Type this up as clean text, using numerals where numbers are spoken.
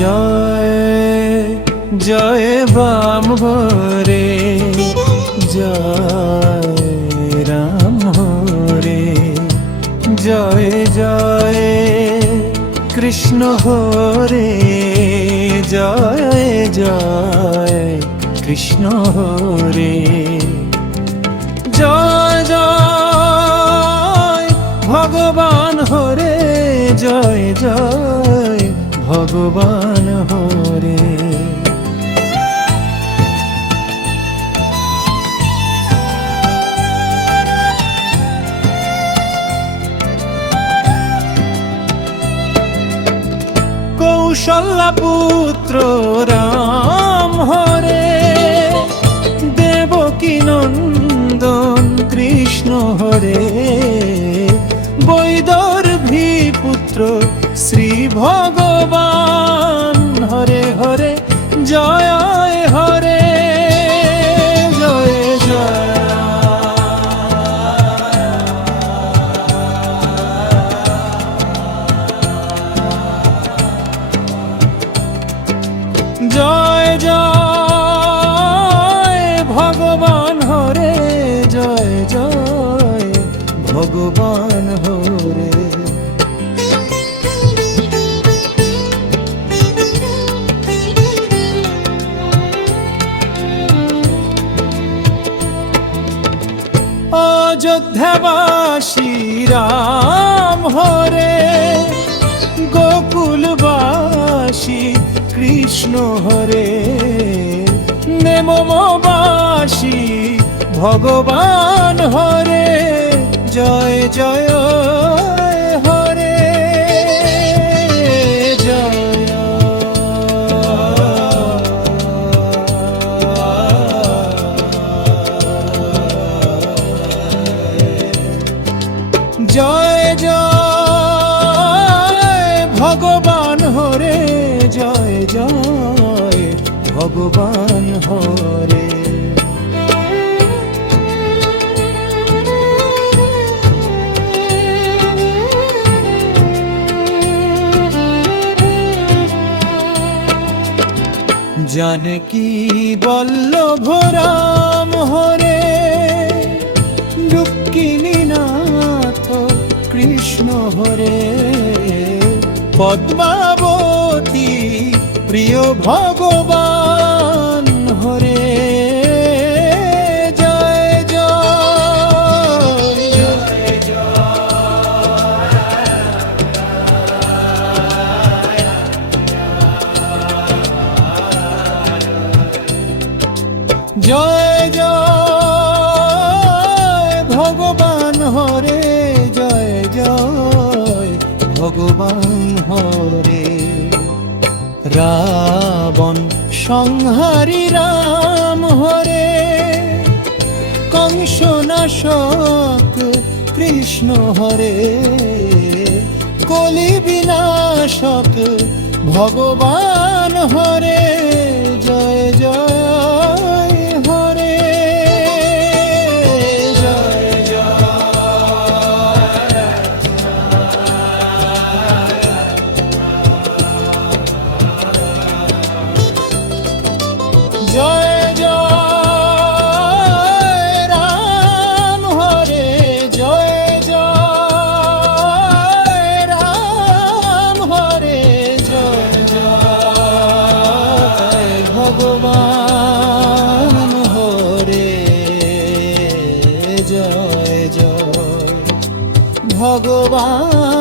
জয় জয় বাম হরে, জয় রাম হরে, জয় জয় কৃষ্ণ হরে, জয় জয় কৃষ্ণ হরে, জয় জয় ভগবান হরে, জয় জয় ভগবান হরে। কৌশল্যা পুত্র রাম হরে, দেবকী নন্দন কৃষ্ণ হরে, বৈদর্ভী পুত্র শ্রী ভগবান হরে হরে, জয় হরে, জয় জয় জয় জয় ভগবান হরে, জয় জয় ভগবান হরে। অযোধ্যাবাসী রাম হরে, গোকুলবাসী কৃষ্ণ হরে, নেমবাসী ভগবান হরে, জয় জয় হরে, জয় জয় জয় ভগবান হরে, জয় জয় ভগবান হরে। জানকী বল্লভ রাম হরে, রুক্মিণীনাথ কৃষ্ণ হরে, পদ্মাবতী প্রিয় ভগবান হরে, জয় জয় জয় জয় ভগবান হরে, জয় জয় ভগবান হরে। রাবণ সংহারি রাম হরে, কংস নাশক কৃষ্ণ হরে, কলি বিনাশক ভগবান হরে, জয় জয় হরে, জয় জয় জয় রাম হরে, জয় জয় রাম হরে, জয় জয় ভগবান হরে, জয় জয় ভগবান